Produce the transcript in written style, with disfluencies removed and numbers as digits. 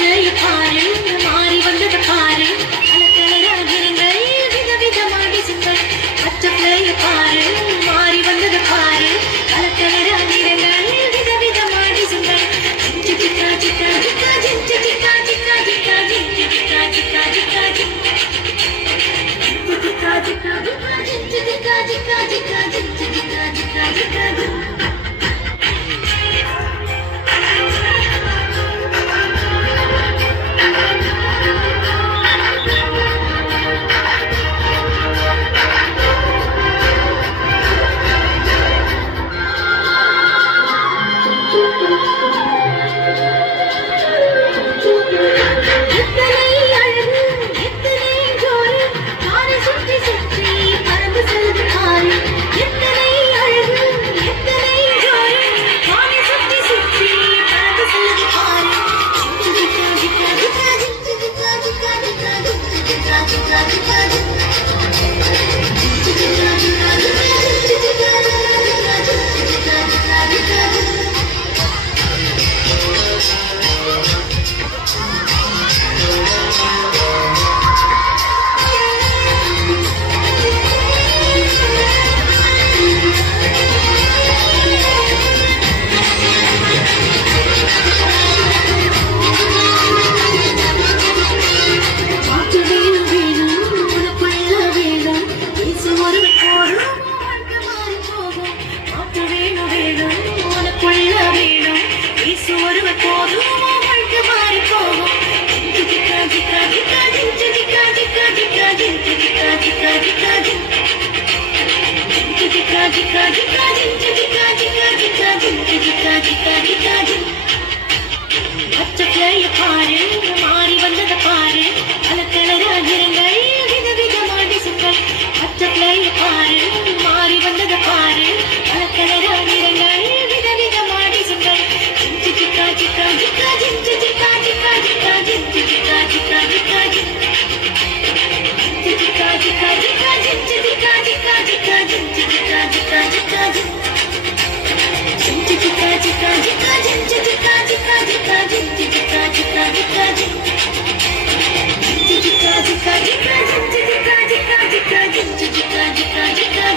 பச்சையை பாரு மாறி வந்தது பாரு அலக்கலராகிருங்கள் விதவிதமாடி சிங்கள் பச்சையை பாரு மாறி வந்தது பாரு அலக்கலராகிருங்கள் விதவிதமாடி சிங்கள் சிக்கா சிக்கா சிக்கா சிக்கா சிக்கா சிக்கா சிக்கா சிக்கா சிக்கா சிக்கா பச்சையை பாரு மாறி வந்தது பாரு அலக்கலராகிருங்கள் விதவிதமாடி சிங்கள் பச்சையை பாரு மாறி வந்தது பாரு அலக்கலராகிருங்கள் விதவிதமாடி சிங்கள் சிக்கா சிக்கா சிக்கா சிக்கா சிக்கா சிக்கா சிக்கா சிக்கா சிக்கா Jika